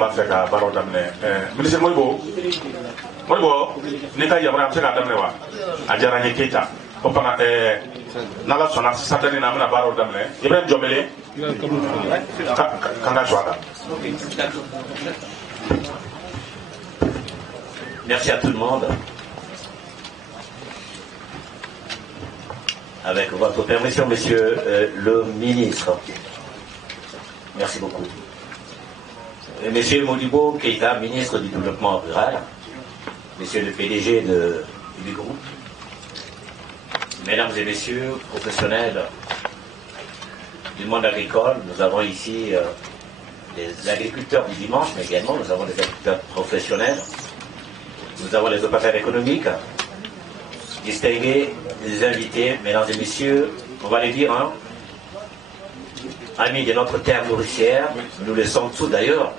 b'a fɛ ka baaraw daminɛ ministre Modibo ne ka yamaruya an bɛ se k'a daminɛ wa a diyara n ye Keita ko fana n'Ala sɔnna Saturday na an bɛna baaraw daminɛ Ibrahim Jɔnbele kan ka jɔ a kan. Merci à tout le monde. Avec votre permission, monsieur le ministre. Merci beaucoup. Monsieur Modibo Keita, ministre du Développement rural, monsieur le PDG du groupe, mesdames et messieurs, professionnels du monde agricole, nous avons ici les agriculteurs du dimanche, mais également nous avons des agriculteurs professionnels, nous avons les opérateurs économiques, distingués, les invités, mesdames et messieurs, on va les dire, hein, amis de notre terre nourricière, nous le sommes tous d'ailleurs,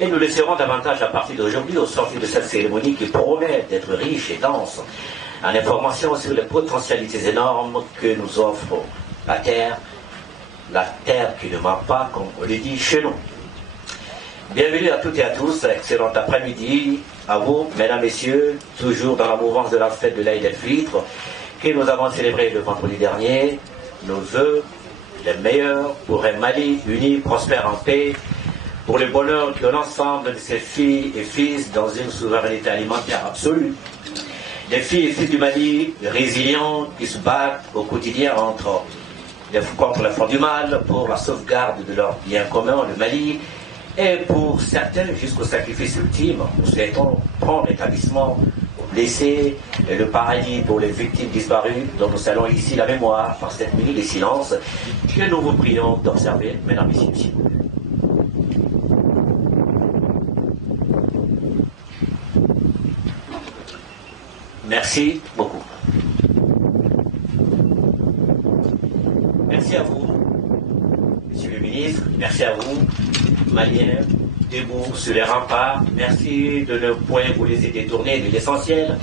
et nous le serons davantage à partir d'aujourd'hui au sortir de cette cérémonie qui promet d'être riche et dense en informations sur les potentialités énormes que nous offre la terre qui ne ment pas, comme on le dit chez nous. Bienvenue à toutes et à tous, excellent après-midi à vous, mesdames, messieurs, toujours dans la mouvance de la fête de l'Aïd el-Fitr que nous avons célébré le vendredi dernier. Nos vœux, les meilleurs pour un Mali uni, prospère en paix, pour le bonheur de l'ensemble de ses filles et fils dans une souveraineté alimentaire absolue. Des filles et fils du Mali résilients qui se battent au quotidien contre les forces du mal pour la sauvegarde de leur bien commun, le Mali, et pour certains jusqu'au sacrifice ultime. Nous souhaitons prendre l'établissement aux blessés et le paradis pour les victimes disparues, dont nous saluons ici la mémoire par cette minute de silence que nous vous prions d'observer, mesdames et messieurs. Merci beaucoup. Merci à vous, monsieur le ministre, merci à vous, Maliens, debout sur les remparts. Merci de ne point vous laisser détourner de l'essentiel,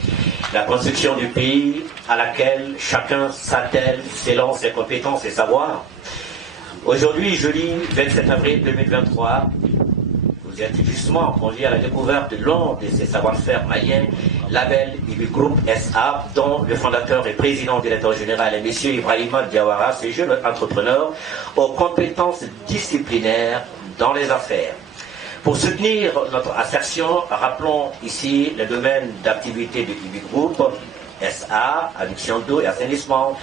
la construction du pays à laquelle chacun s'attelle selon ses compétences et savoirs. Aujourd'hui, jeudi 27 avril 2023, vous êtes justement conduits à la découverte de l'un de ces savoir-faire maliens, label IBI Group SA, dont le fondateur et président directeur général est M. Ibrahima Diawara, ce jeune entrepreneur aux compétences disciplinaires dans les affaires. Pour soutenir notre assertion, rappelons ici les domaines d'activité de IBI Group SA, adduction d'eau et assainissement,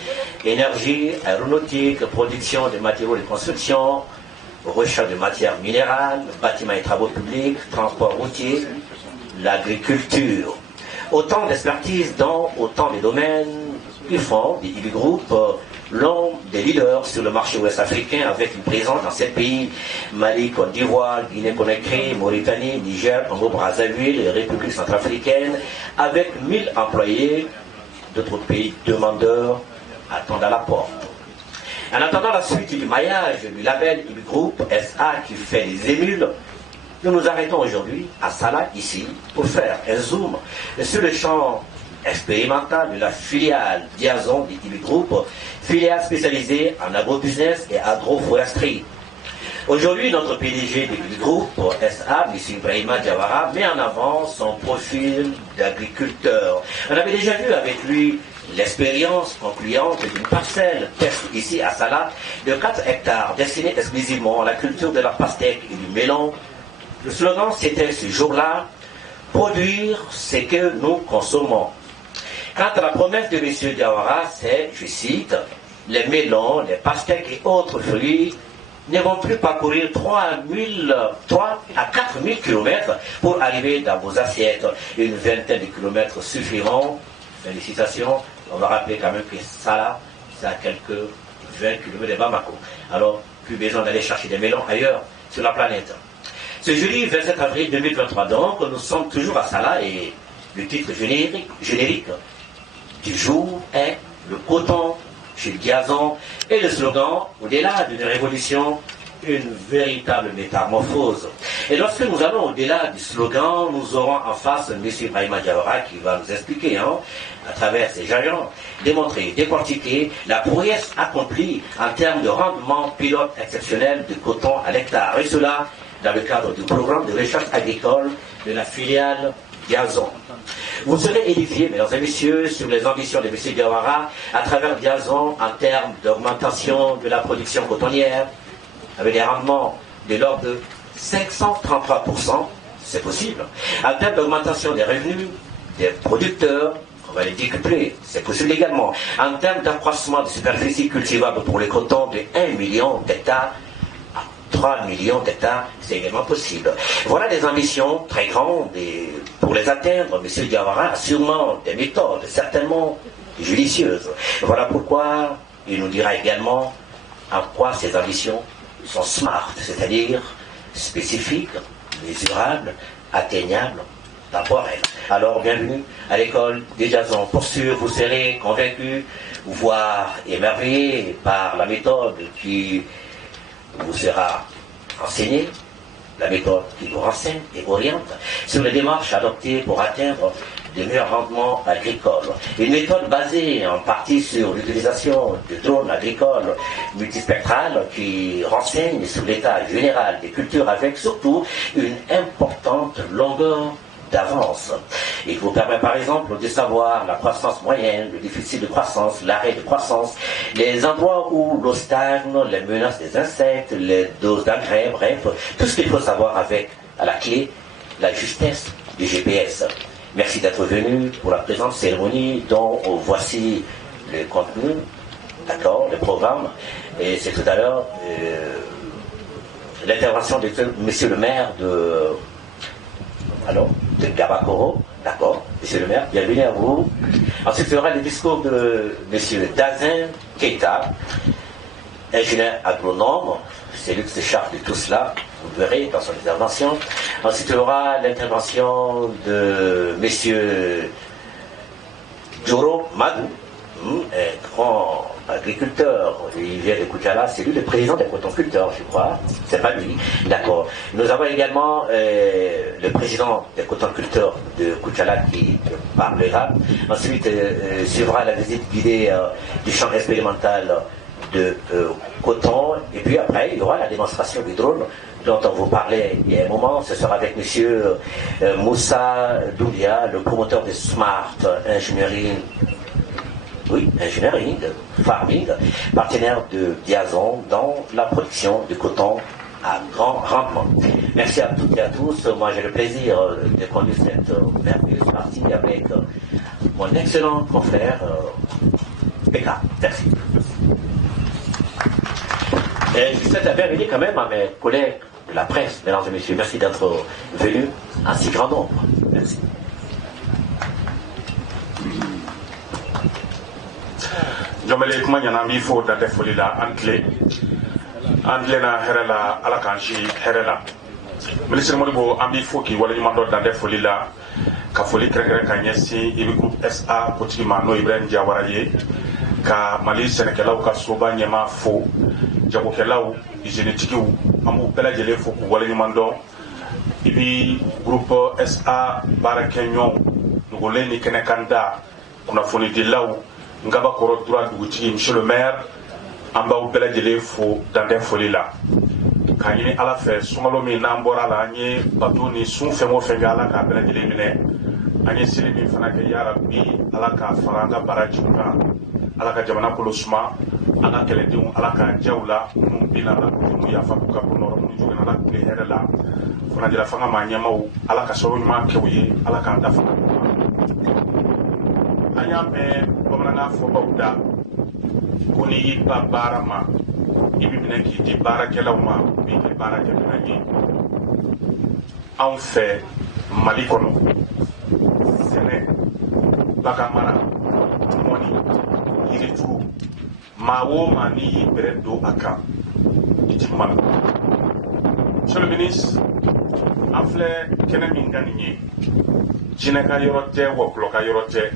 énergie, aéronautique, production de matériaux de construction, recherche de matières minérales, bâtiments et travaux publics, transport routier, l'agriculture. Autant d'expertise dans autant de domaines qui font des IBI Group l'un des leaders sur le marché ouest africain avec une présence dans 7 pays, Mali, Côte d'Ivoire, Guinée-Conakry, Mauritanie, Niger, Congo-Brazzaville, République centrafricaine, avec 1000 employés. D'autres pays demandeurs attendent à la porte. En attendant la suite du maillage du label IBI Group SA qui fait les émules, nous nous arrêtons aujourd'hui à Salah, ici, pour faire un zoom sur le champ expérimental de la filiale Diazon du IBI Group, filiale spécialisée en agrobusiness et agroforesterie. Aujourd'hui, notre PDG de IBI Group SA, M. Ibrahima Diawara, met en avant son profil d'agriculteur. On avait déjà vu avec lui l'expérience concluante d'une parcelle test ici à Salah de 4 hectares destinée exclusivement à la culture de la pastèque et du melon. Le slogan, c'était ce jour-là, produire ce que nous consommons. Quant à la promesse de M. Diawara, c'est, je cite, les melons, les pastèques et autres fruits ne vont plus parcourir 3 à 4 000 km pour arriver dans vos assiettes. Une vingtaine de kilomètres suffiront. Félicitations. On va rappeler quand même que ça, c'est à quelques 20 km de Bamako. Alors, plus besoin d'aller chercher des melons ailleurs sur la planète. Ce jeudi 27 avril 2023, donc, nous sommes toujours à Salah et le titre générique du jour est le coton chez le gazon et le slogan, au-delà d'une révolution, une véritable métamorphose. Et lorsque nous allons au-delà du slogan, nous aurons en face M. Ibrahima Diawara qui va nous expliquer, à travers ses jargons, démontrer, décortiquer la prouesse accomplie en termes de rendement pilote exceptionnel de coton à l'hectare. Et cela dans le cadre du programme de recherche agricole de la filiale Diazon. Vous serez édifiés, mesdames et messieurs, sur les ambitions de M. Diawara à travers Diazon en termes d'augmentation de la production cotonnière, avec des rendements de l'ordre de 533%, c'est possible. En termes d'augmentation des revenus des producteurs, on va les décupler, c'est possible également. En termes d'accroissement de superficie cultivable pour les cotons de 1 million d'hectares, 3 millions d'hectares, c'est également possible. Voilà des ambitions très grandes et pour les atteindre, M. Diawara a sûrement des méthodes certainement judicieuses. Voilà pourquoi il nous dira également en quoi ces ambitions sont smart, c'est-à-dire spécifiques, mesurables, atteignables, temporelles. Alors bienvenue à l'école des Diazon. Pour sûr, vous serez convaincus, voire émerveillés par la méthode qui vous sera enseignée, la méthode qui vous renseigne et oriente sur les démarches adoptées pour atteindre de meilleurs rendements agricoles. Une méthode basée en partie sur l'utilisation de drones agricoles multispectrales qui renseignent sur l'état général des cultures avec surtout une importante longueur d'avance. Il vous permet par exemple de savoir la croissance moyenne, le déficit de croissance, l'arrêt de croissance, les endroits où l'eau stagne, les menaces des insectes, les doses d'engrais, bref, tout ce qu'il faut savoir avec, à la clé, la justesse du GPS. Merci d'être venu pour la présente cérémonie dont voici le contenu, d'accord, le programme, et c'est tout à l'heure l'intervention de monsieur le maire de Gabakoro, d'accord, monsieur le maire, bienvenue à vous. Ensuite, il y aura le discours de monsieur Dazen Keita, ingénieur agronome, c'est lui qui se charge de tout cela, vous verrez dans son intervention. Ensuite, il y aura l'intervention de monsieur Joro Madou, un grand agriculteur, il vient de Koutchala, c'est lui le président des cotonculteurs, je crois, c'est pas lui, d'accord. Nous avons également le président des cotonculteurs de Koutchala qui parlera. Ensuite, suivra la visite guidée du champ expérimental de coton, et puis après, il y aura la démonstration du drone dont on vous parlait il y a un moment. Ce sera avec monsieur Moussa Doulia, le promoteur de Smart Engineering. Oui, engineering, farming, partenaire de Diazon dans la production de coton à grand rendement. Merci à toutes et à tous. Moi, j'ai le plaisir de conduire cette merveilleuse partie avec mon excellent confrère Péka. Merci. Et je souhaite la bienvenue quand même à mes collègues de la presse, mesdames et messieurs. Merci d'être venus en si grand nombre. Merci. jomele kuma ɲana n b'i fo dantɛ foli la an tilenna hɛrɛ la ala k'an si hɛrɛ la minisiri modibo an b'i fo k'i waleɲuman dɔ dantɛ foli la ka foli kɛrɛnkɛrɛn ka ɲɛsin ibi groupe sa kotigi ma n'o ibrahim jawara ye ka mali sɛnɛkɛlaw ka soba ɲɛma fo jagokɛlaw izenitigiw an b'u bɛɛ lajɛlen fo k'u waleɲuman dɔn ibi groupe sa baarakɛɲɔgɔnw dogolen ni kɛnɛkan da kunnafonidilaw Ngabakoro droit dugutigi monsieur le maire an b'aw bɛɛ lajɛlen fo dantɛ foli la k'a ɲini ala fɛ sunkalo min n'an bɔra la an ye bato ni sun fɛn o fɛn kɛ ala k'a bɛɛ lajɛlen minɛ an ye seli min fana kɛ yarabi ala k'a fara an ka barajiw kan ala ka jamana kolo suma an ka kɛlɛdenw ala k'a jaw la minnu bina la minnu yafa k'u ka bɔnɔrɔ minnu jogina ala k'u hɛrɛ la fana jira fanga maa ɲɛmaw ala ka sababu ɲuman kɛ u ye ala k'an da fana an y'a mɛn bamanankan fɔbaw da ko ni y'i ba baara ma i bɛ minɛ k'i di baarakɛlaw ma min kɛ baarakɛminɛn ye anw fɛ mali kɔnɔ sɛnɛ bagan mara mɔni yirituru maa o maa n'i y'i bɛrɛ don a kan i ti mara. Monsieur le ministre, an filɛ kɛnɛ min ka nin ye jinɛ ka yɔrɔ tɛ wɔkulɔ ka yɔrɔ tɛ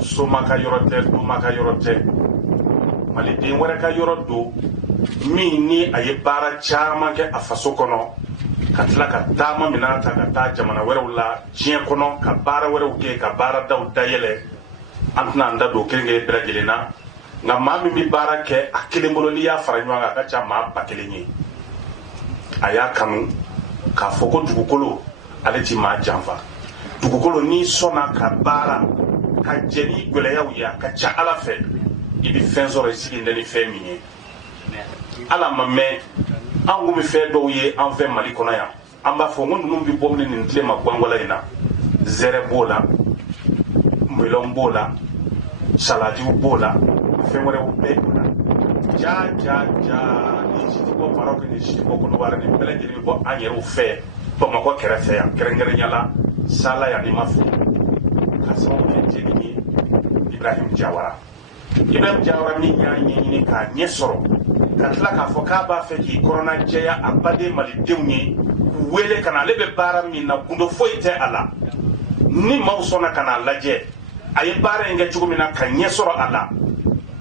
soma ka yɔrɔ tɛ duma ka yɔrɔ tɛ maliden wɛrɛ ka yɔrɔ don min ni a ye baara caman kɛ a faso kɔnɔ ka tila ka taama mina ta ka taa jamana wɛrɛw la diɲɛ kɔnɔ ka baara wɛrɛw kɛ ka baaradaw dayɛlɛ an tɛna an da don kelen kelen bɛɛ lajɛlen na nka maa min bɛ baara kɛ a kelen bolo n'i y'a fara ɲɔgɔn kan a ka ca maa ba kelen ye a y'a kanu k'a fɔ ko dugukolo ale ti maa janfa dugukolo n'i sɔnna ka baara ka jɛ ni gwɛlɛyaw ye a ka ca ala fɛ i bɛ fɛn sɔrɔ i sigilen ni fɛn min ye ala ma mɛn an kun bɛ fɛn dɔw ye an fɛ mali kɔnɔ yan an b'a fɔ ko ninnu bɛ bɔ nin tile ma gwangwala in na zɛrɛ b'o la melon b'o la saladiw b'o la fɛn wɛrɛw bɛɛ b'o la ja ni si tɛ bɔ Maroc ni si tɛ bɔ Côte-d'Ivoire ni bɛɛ lajɛlen bɛ bɔ an yɛrɛw fɛ Bamakɔ kɛrɛfɛ yan kɛrɛnkɛrɛnya la Sala yan ni ma fo ka sababu kɛ jeli ye Ibrahim Jawara min y'a ɲɛɲini k'a ɲɛ sɔrɔ ka tila k'a fɔ k'a b'a fɛ k'i kɔrɔna jɛya a baden malidenw ye k'u wele ka na ale bɛ baara min na gundo foyi tɛ a la ni maaw sɔnna ka n'a lajɛ a ye baara in kɛ cogo min na ka ɲɛ sɔrɔ a la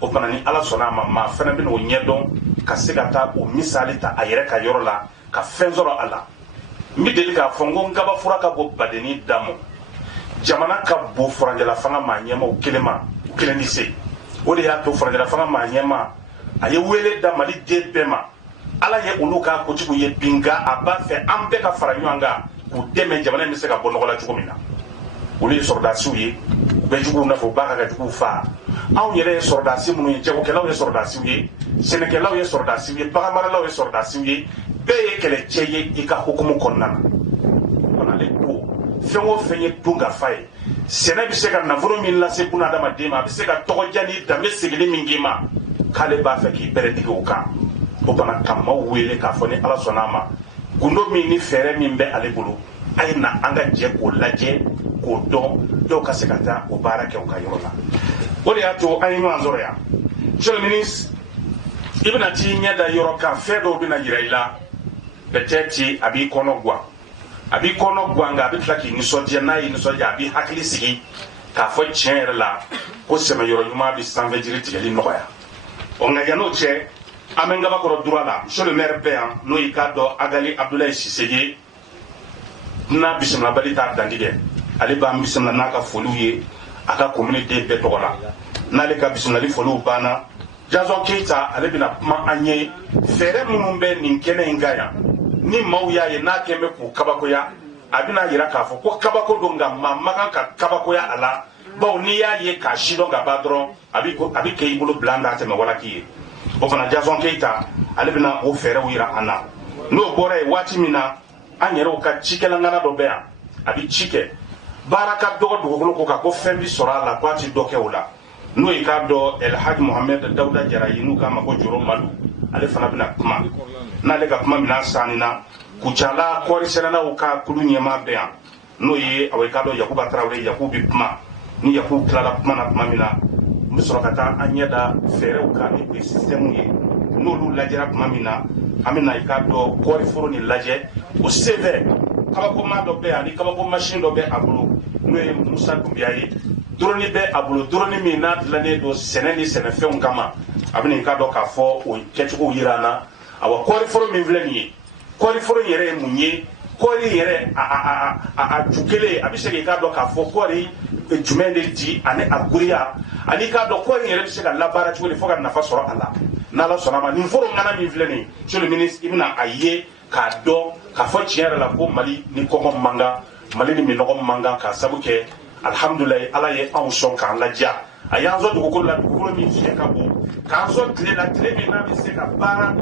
o fana ni ala sɔnna a ma maa fana bɛna o ɲɛdɔn ka se ka taa o misali ta a yɛrɛ ka yɔrɔ la ka fɛn sɔrɔ a la n bɛ deli k'a fɔ n ko n kaba fura ka bɔ badeni damo jamana ka bon furanjɛla fanga maa ɲɛmaw kelen ni se o de y'a to furanjɛla fanga maa ɲɛma a ye wele da mali den bɛɛ ma ala ye olu k'a kojugu ye binga a b'a fɛ an bɛɛ ka fara ɲɔgɔn kan k'u dɛmɛ jamana in bɛ se ka bɔ nɔgɔ la cogo min na olu ye sɔrɔdasiw ye u bɛ juguw nɔfɛ u b'a ka juguw faa anw yɛrɛ ye sɔrɔdasi minnu ye jagokɛlaw ye sɔrɔdasiw ye sɛnɛkɛlaw ye sɔrɔdasiw ye baganmaralaw ye sɔrɔdasiw ye bɛɛ ye kɛlɛcɛ ye i ka hukumu kɔnɔna na kɔnɔ ale ko fɛn o fɛn ye dungafa ye sɛnɛ bɛ se ka nafolo min lase buna adamaden ma a bɛ se ka tɔgɔdiya ni danbe segili min k'i ma k'ale b'a fɛ k'i bɛrɛ digi o kan o fana ka maaw wele k'a fɔ ni ala sɔnna a ma gundo min ni fɛɛrɛ min bɛ ale bolo a ye na an ka jɛ k'o lajɛ k'o dɔn dɔw ka se ka taa o baara kɛ u ka yɔrɔ la o de y'a to an ye ɲɔgɔn sɔrɔ yan monsieur le ministre i bɛna t'i ɲɛ da yɔrɔ kan fɛn dɔw bɛna yira i la peut-être a b'i kɔnɔ guwan a b'i kɔnɔ guwan nka a bɛ tila k'i nisɔndiya n'a ye nisɔndiya a b'i hakili sigi k'a fɔ tiɲɛ yɛrɛ la ko sɛmɛyɔrɔ ɲuman bɛ sanfɛ jiri tigɛli nɔgɔya nka yan'o cɛ an bɛ Ngabakɔrɔ droit la monsieur le maire bɛ yan n'o y'i k'a dɔn Agali Abdoulaye Cissé ye n'a bisimilabali t'a dantigɛ ale b'an bisimila n'a ka foliw ye a ka commune den bɛɛ tɔgɔ la n'ale ka bisimilali foliw banna Jason Keita ale bɛna kuma an ye fɛɛrɛ minnu bɛ nin kɛnɛ in kan yan ni maaw y'a ye n'a kɛn bɛ k'u kabakoya a bɛna yira k'a fɔ ko kabako don nka maa ma kan ka kabakoya a la bawo n'i y'a ye k'a sidɔn ka ban dɔrɔn a bɛ kɛ i bolo bila n'a tɛmɛ walaki ye o fana Jason Keita ale bɛna o fɛɛrɛw yira an na n'o bɔra yen waati min na an yɛrɛw ka cikɛlaŋana dɔ bɛ yan a bɛ ci kɛ baara ka dɔgɔ dugukolo ko kan ko fɛn bɛ sɔrɔ a la k'a ti dɔ kɛ o la n'o ye k'a dɔn El Hadj Mohamed Dawuda Jara ye n'u k'a ma ko Joro Madu ale fana bɛna kuma n'ale ka kuma minɛn sanina Kucala kɔɔri sɛnɛlaw ka kulu ɲɛmaa bɛ yan n'o ye a k'a dɔn Yakuba Tarawele Yakubu bɛ kuma ni Yakubu tilala kuma na tuma min na n bɛ sɔrɔ ka taa an ɲɛ da fɛɛrɛw kan ni système ye n'olu lajɛra tuma min na an bɛ na i k'a dɔn kɔɔri foro nin lajɛ o senfɛ kabakoma dɔ bɛ yan ani kabako machine dɔ bɛ a bolo n'o ye Musa Dunbiya ye drone bɛ a bolo drone min n'a dilannen don sɛnɛ ni sɛnɛfɛnw kama a bɛ na i k'a dɔn k'a fɔ o kɛcogow yira an na awa kɔɔri foro min filɛ nin ye kɔɔri foro yɛrɛ ye mun ye kɔɔri yɛrɛ a ju kelen a bɛ se k'i k'a dɔn k'a fɔ kɔɔri jumɛn de di ani a giriya ani k'a dɔn kɔɔri yɛrɛ bɛ se ka labaara cogo di fo ka nafa sɔrɔ a la n'ala sɔnna a ma nin foro ŋana min filɛ nin ye monsieur le ministre i bɛna a ye k'a dɔn k'a fɔ tiɲɛ yɛrɛ la ko Mali ni kɔngɔ man kan Mali ni minɔgɔ man kan k'a sabu kɛ alhamdulilayi ala ye anw sɔn k'an ladiya a y'an sɔn dugukolo la dugukolo min fiɲɛ ka bon k'an sɔn tile la tile min n'a bɛ se ka baara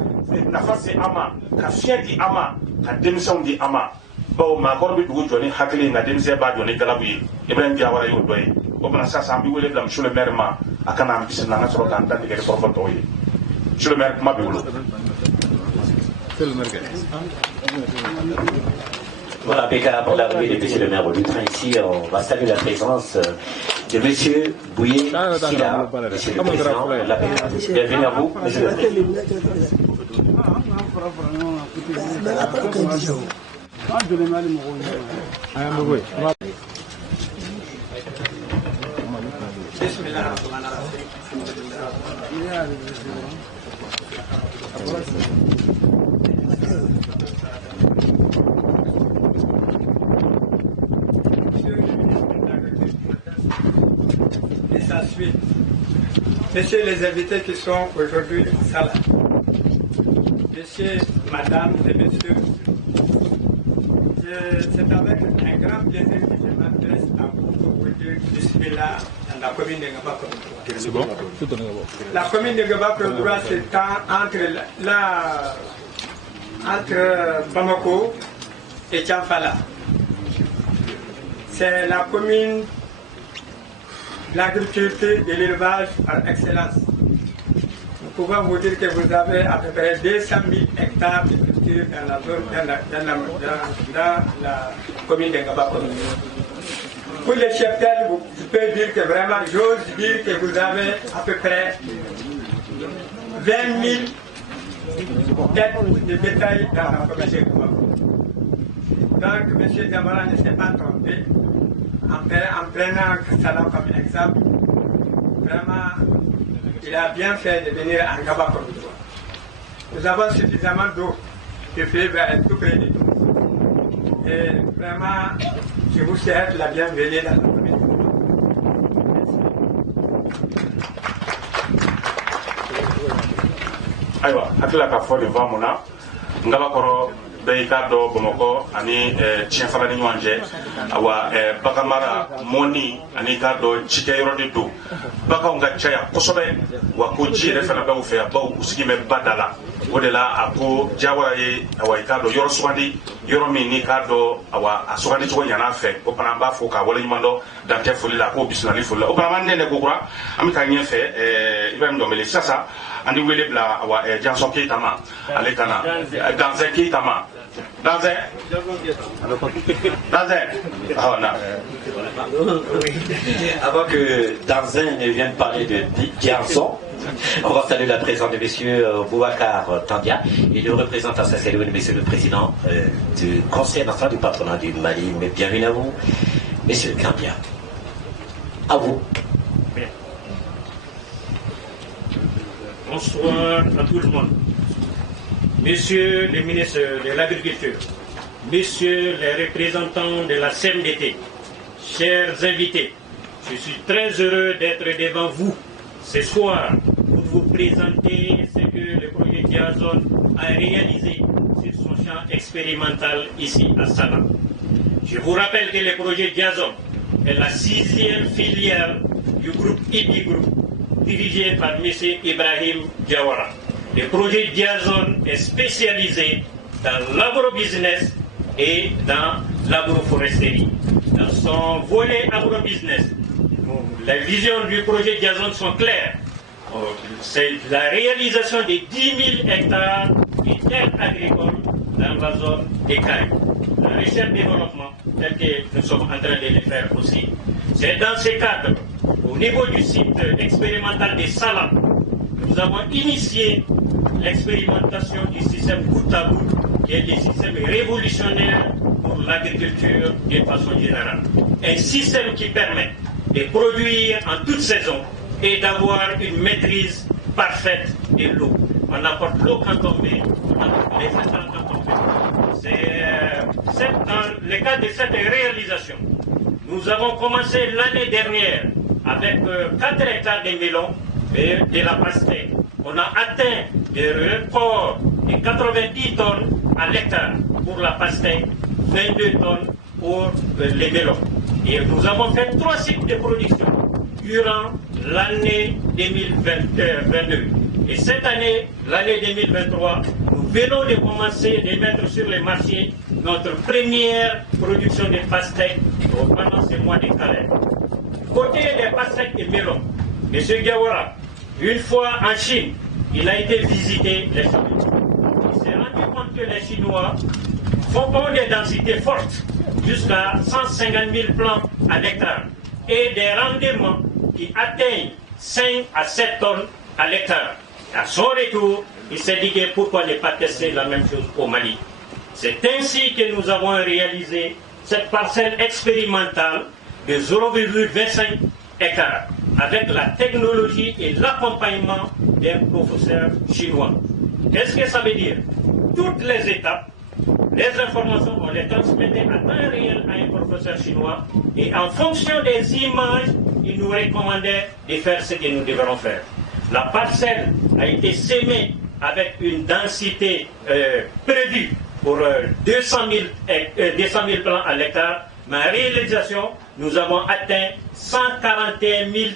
nafa se an ma ka fiɲɛ di an ma ka denmisɛnw di an ma bawo maakɔrɔ bɛ dugu jɔ ni hakili nka denmisɛn b'a jɔ ni galabu ye Ibrahim Jawara y'o dɔ ye o kumana sisan an bɛ wele bila monsieur le maire ma a kana an bisimila an ka sɔrɔ k'an dantigɛ ni kɔrɔfɔ tɔw ye monsieur le maire kuma b'i bolo. Voilà, impeccable pour l'arrivée de monsieur le maire du train ici. On va saluer la présence de monsieur Bouye Silla, monsieur le président de la PK. Bienvenue à vous, monsieur le Messieurs les invités qui sont aujourd'hui en salle, messieurs, madame et messieurs, C'est avec un grand plaisir que je m'adresse à vous pour vous dire que je suis là dans la commune de Ngaba-Korodroua. C'est bon? La commune de Ngaba-Korodroua, c'est entre Bamako et Tianfala. C'est la commune de l'agriculture et de l'élevage par excellence. Nous pouvons vous dire que vous avez à peu près 200 000 hectares de culture dans la zone, dans la commune de Ngaba-Korodroua. Pour les cheptels, je peux dire que vraiment, j'ose dire que vous avez à peu près 20 000 têtes de bétail dans la commune de Ngaba-Korodroua. Donc, M. Diawara ne s'est pas trompé en prenant Salam comme exemple. Vraiment, il a bien fait de venir à Ngaba-Korodroua. Nous avons suffisamment d'eau. Le fleuve va être tout près de nous. Et vraiment, je vous souhaite la bienvenue dans la commune. Aïwa, hakila ka fɔ de va mun na Ngabakɔrɔ bɛɛ k'a dɔn Bamakɔ ani Tiɲɛfala ni ɲɔgɔn cɛ awa baganmara mɔni ani k'a dɔn cikɛyɔrɔ de don baganw ka caya kosɛbɛ wa ko ji yɛrɛ fana bɛ u fɛ yan baw u sigi bɛ ba da la o de la a ko Diawara ye awa i k'a dɔn yɔrɔ sugandi yɔrɔ min ni k'a dɔn awa a sugandi cogo ɲana fɛ o fana an b'a fɔ k'a waleɲuman dɔn dantɛ foli la k'o bisimilali foli la o fana b'an nɛnɛ kokura an bɛ taa ɲɛfɛ Ibrahim Dɔnbele sisan an bɛ wele bila awa Janson Keita ma ale ka na Danzɛ Keita ma Danzɛ ah non. Avant que Danzin ne vienne parler de Janson, on va saluer la présence de M. Boubacar Tandia et le représentant saluer de M. le Président du Conseil national du patronat du Mali. Mais bienvenue à vous, M. Gambia. À vous. Bien. Bonsoir à tout le monde. Monsieur le ministre de l'Agriculture, Messieurs les représentants de la CNDT, chers invités, je suis très heureux d'être devant vous ce soir pour vous présenter ce que le projet Diazone a réalisé sur son champ expérimental ici à Salam. Je vous rappelle que le projet Diazone est la 6e filière du groupe IBI Group, dirigé par M. Ibrahim Diawara. Le projet Diazone est spécialisé dans l'agrobusiness et dans l'agroforesterie. Dans son volet agrobusiness, les visions du projet Diazone sont claires. C'est la réalisation de 10 000 hectares de terres agricoles dans la zone des Caraïbes. La recherche-développement, tel que nous sommes en train de le faire aussi. C'est dans ce cadre, au niveau du site expérimental de Salam, nous avons initié l'expérimentation du système goutte à goutte, qui est un système révolutionnaire pour l'agriculture de façon générale. Un système qui permet de produire en toute saison et d'avoir une maîtrise parfaite de l'eau. On apporte l'eau quand on met, on apporte les intrants quand on fait. C'est dans le cadre de cette réalisation. Nous avons commencé l'année dernière avec 4 hectares de melons et de la pastèque. On a atteint des records de 90 tonnes à l'hectare pour la pastèque, 22 tonnes pour les melons. Et nous avons fait 3 cycles de production durant l'année 2022. Et cette année, l'année 2023, nous venons de commencer de mettre sur le marché notre première production de pastèques pendant ce mois de Calais. Côté des pastèques et melons, M. Diawara, une fois en Chine, il a été visiter les Chinois. Il s'est rendu compte que les Chinois font des densités fortes, jusqu'à 150 000 plants à l'hectare, et des rendements qui atteignent 5 à 7 tonnes à l'hectare. À son retour, il s'est dit que pourquoi ne pas tester la même chose au Mali. C'est ainsi que nous avons réalisé cette parcelle expérimentale de 0,25 hectares avec la technologie et l'accompagnement d'un professeur chinois. Qu'est-ce que ça veut dire? Toutes les étapes, les informations, on les transmettait à temps réel à un professeur chinois et en fonction des images, il nous recommandait de faire ce que nous devrons faire. La parcelle a été sémée avec une densité prévue pour 200 000 plants à l'hectare, mais en réalisation, nous avons atteint 141 000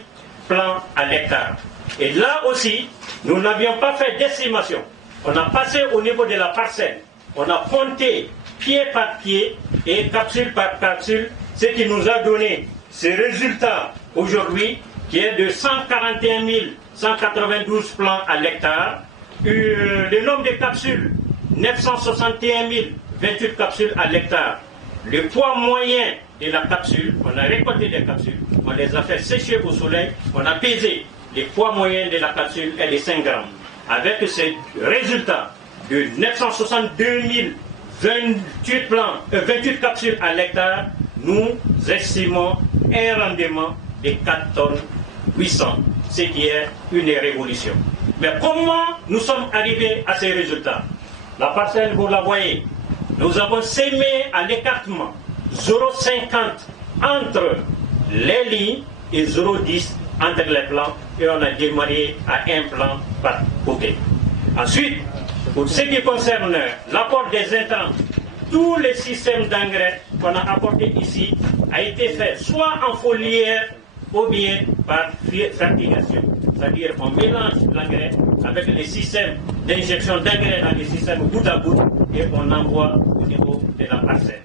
plants à l'hectare. Et là aussi, nous n'avions pas fait d'estimation. On a passé au niveau de la parcelle, on a compté pied par pied et capsule par capsule, ce qui nous a donné ce résultat aujourd'hui, qui est de 141 192 plants à l'hectare. Le nombre de capsules, 961 028 capsules à l'hectare. Le poids moyen de la capsule, on a récolté des capsules, on les a fait sécher au soleil, on a pesé. Le poids moyen de la capsule est de 5 grammes. Avec ce résultat de 962 28 capsules à l'hectare, nous estimons un rendement de 4 tonnes 800, ce qui est une révolution. Mais comment nous sommes arrivés à ces résultats? La parcelle, vous la voyez, nous avons sémé à l'écartement 0,50 entre les lignes et 0,10 entre les plants, et on a démarré à un plan par côté. Ensuite, pour ce qui concerne l'apport des intrants, tous les systèmes d'engrais qu'on a apportés ici a été fait soit en foliaire ou bien par fertilisation. C'est-à-dire qu'on mélange l'engrais avec les systèmes d'injection d'engrais dans les systèmes goutte à goutte et on envoie au niveau de la parcelle.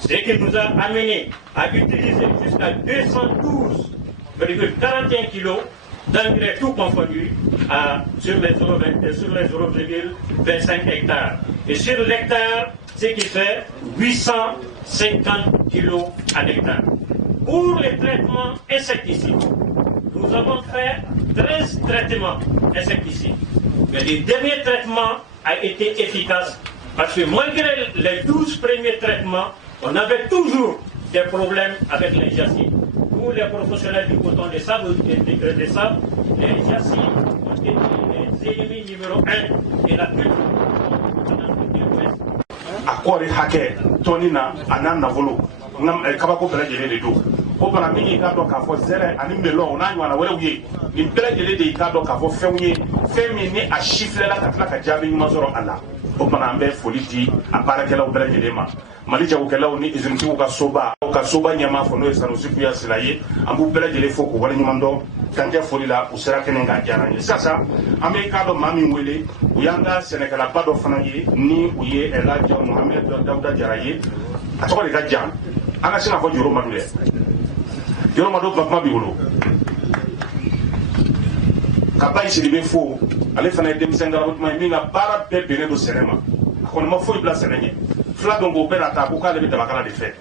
Ce qui nous a amené à utiliser jusqu'à 212,41 kg d'engrais tout confondu sur les 0,25 hectares. Et sur l'hectare, ce qui fait 850 kg à l'hectare. Pour les traitements insecticides, nous avons fait 13 traitements insecticides. Mais le dernier traitement a été efficace parce que malgré les 12 premiers traitements, on avait toujours des problèmes avec les jacis. Pour les professionnels du coton de sable, les jacis ont été les ennemis numéro 1 de la culture. Akori hake tonina anana volo ngam kabako bela jele de do o bana mingi ka do ka fo zere ani melon na nywana wele wi ni bela jele de ka do ka fo fenye femi ni a chiffre la ka jabi ni mazoro ala o bana ambe foliti aparakela o bela jele ma malija ko kala ni izimti ko ka soba nyama fo no esano sifu ya silaye ambu bela jele fo ko wala nyumando kanje foli la usera kenen ga jaranye sasa amerika do mami wele uyanga senekala bado fanaye ni uye elaja Mohamed Dauda Jaraye atoko de gajan ana sina fo joro madule joro madu papa bi wolo kaba isi libe fo ale fana dem sengara butma minga bara bebe do senema akon ma fo ibla senenye fla donc au père ata ko kale be tabakala de fait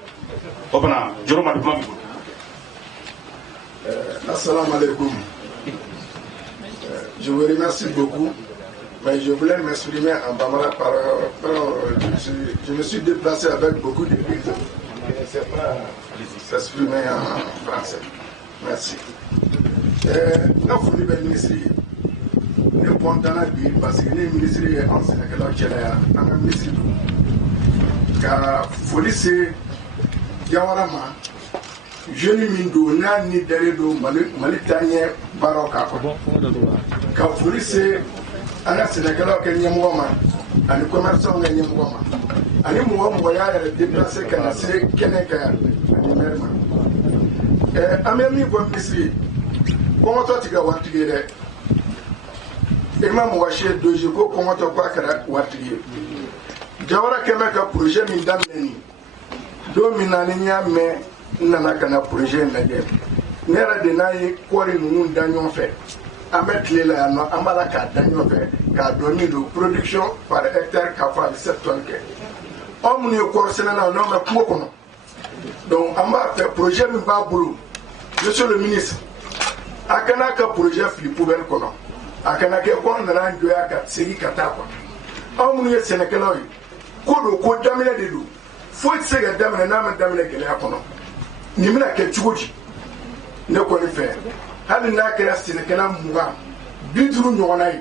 obana joro madu papa bi wolo. Assalamu alaikum. Je vous remercie beaucoup, mais je voulais m'exprimer en bambara je me suis déplacé avec beaucoup de buts. Je ne sais pas s'exprimer en français. Merci. Nous avons le ministre, nous avons parce que le ministre est en Sénégal, un ministre. Car police, Yawarama, je ne m'indou ni deredo malitanye baroka ka police ana Sénégal ke nyamwama ani commerçant nga nyamwama ani mo ya déplacer kana se keneka ani merma amemi bo misri ko to tiga watigere imam washe doji ko ko to kwa kara watigere jawara kemeka projet min dameni do minani nyame nana kana projet lajɛ ne yɛrɛ de n'a ye kɔɔri ninnu da ɲɔgɔn fɛ an bɛ tile la yan nɔ an b'a la k'a da ɲɔgɔn fɛ k'a dɔn min don production par hectare k'a fɔ a bɛ 7 tonnes kɛ anw minnu ye kɔɔri sɛnɛnaw n'anw bɛ kungo kɔnɔ donc an b'a fɛ projet min b'a bolo monsieur le ministre a kana ka projet fili poubelle kɔnɔ a kana kɛ ko an nana an jɔya ka segin ka taa quoi anw minnu ye sɛnɛkɛlaw ye ko don ko daminɛ de don foyi tɛ se ka daminɛ n'a ma daminɛ gɛlɛya kɔnɔ. Ni mina kɛ cogo di ne kɔni fɛ hali n'a kɛra sɛnɛkɛla 20 50 ɲɔgɔnna ye